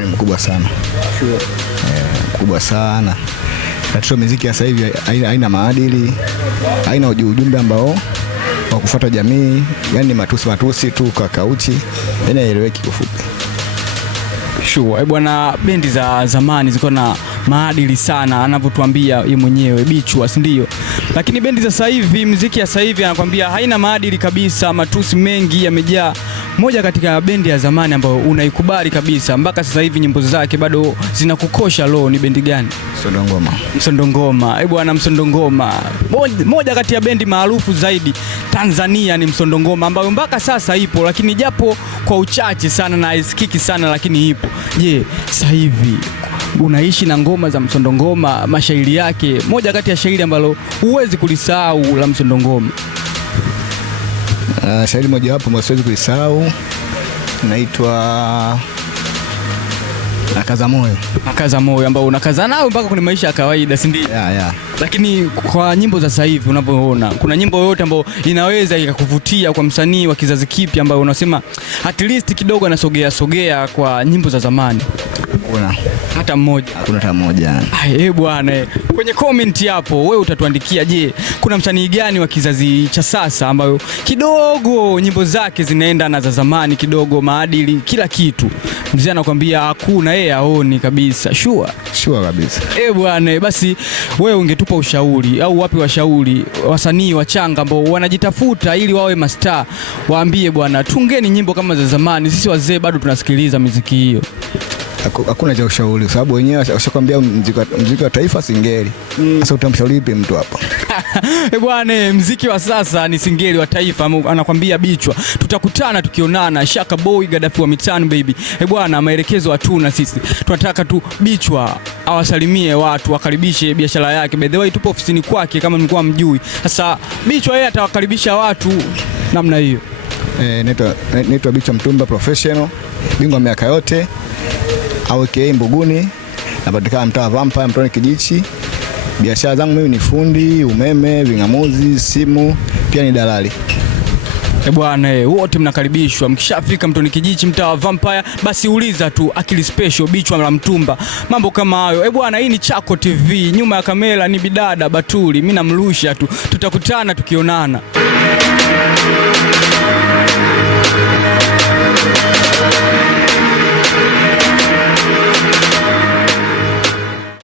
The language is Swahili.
ni mkubwa sana. Sure. Mkubwa sana. Katika muziki ya sasa hivi haina maadili, haina ujumbe ambao wa kufuata jamii, yani matusi tu kwa kauchi, yani haieleweki kifupi. Sure. Bwana, bendi za zamani zilikuwa na maadili sana anavyotuambia yeye mwenyewe Bichwa, si ndio? Lakini bendi za sasa hivi, muziki ya sasa hivi anakuambia haina maadili kabisa, matusi mengi yamejaa. Moja katika bendi ya zamani ambayo unaikubali kabisa mpaka sasa hivi nyimbo zake bado zinakukosha ni bendi gani? Msondongoma. Msondongoma. Bwana, Msondongoma. Moja kati ya bendi maarufu zaidi Tanzania ni Msondongoma, ambayo mpaka sasa ipo, lakini japo kwa uchache sana na isikiki sana, lakini ipo. Je, sasa hivi unaishi na ngoma za Msondongoma, mashairi yake? Moja kati ya shairi ambalo huwezi kulisahau la Msondongoma. Shairi moja hapo ambalo siwezi kulisahau naitwa Nakaza Moyo. Nakaza Moyo, ambao unakaza nao mpaka kwenye maisha ya kawaida, si ndio? Yeah. Lakini kwa nyimbo za sasa hivi unapoona, kuna nyimbo yoyote ambayo inaweza ikakuvutia kwa msanii wa kizazi kipi ambayo unasema at least kidogo anasogea kwa nyimbo za zamani? Kuna hata mmoja? Hakuna hata mmoja. Bwana, kwenye comment hapo wewe utatuandikia, je, kuna msanii gani wa kizazi cha sasa ambayo kidogo nyimbo zake zinaenda na za zamani kidogo, maadili kila kitu? Mzee anakuambia hakuna, yeye aoni kabisa. Sure kabisa. Bwana, basi wewe ungetupa ushauri au wapi washauri wasanii wachanga ambao wanajitafuta ili wawe mastaa, waambie bwana, tungeni nyimbo kama za zamani, sisi wazee bado tunasikiliza muziki hiyo? Hakuna cha ushauri, sababu wenyewe washakwambia muziki wa taifa singeli. Sasa utamshauri vipi mtu hapo? Bwana, muziki wa sasa ni singeli wa taifa, anakuambia Bichwa. Tutakutana tukionana, Shaka Boy, Gaddafi wa mitano baby. Bwana, maelekezo hatuna sisi. Tunataka tu Bichwa awasalimie watu, wakaribishe biashara yake. By the way, tupo ofisini kwake kama mlikuwa mjui. Sasa Bichwa yeye atawakaribisha watu namna hiyo. Naitwa Bichwa Mtumba professional, bingwa miaka yote. AKA Mbuguni, napatikana mtaa Vampire, Mtoni Kijichi. Biashara zangu mimi ni fundi umeme, vingamuzi, simu, pia ni dalali. Bwana, wote mnakaribishwa. Mkishafika Mtoni Kijichi, mtaa Vampire, basi uliza tu Akili Special Bichwa la Mtumba, mambo kama hayo. Bwana, hii ni Chako TV, nyuma ya kamera ni bidada Batuli, mimi namrusha tu. Tutakutana tukionana.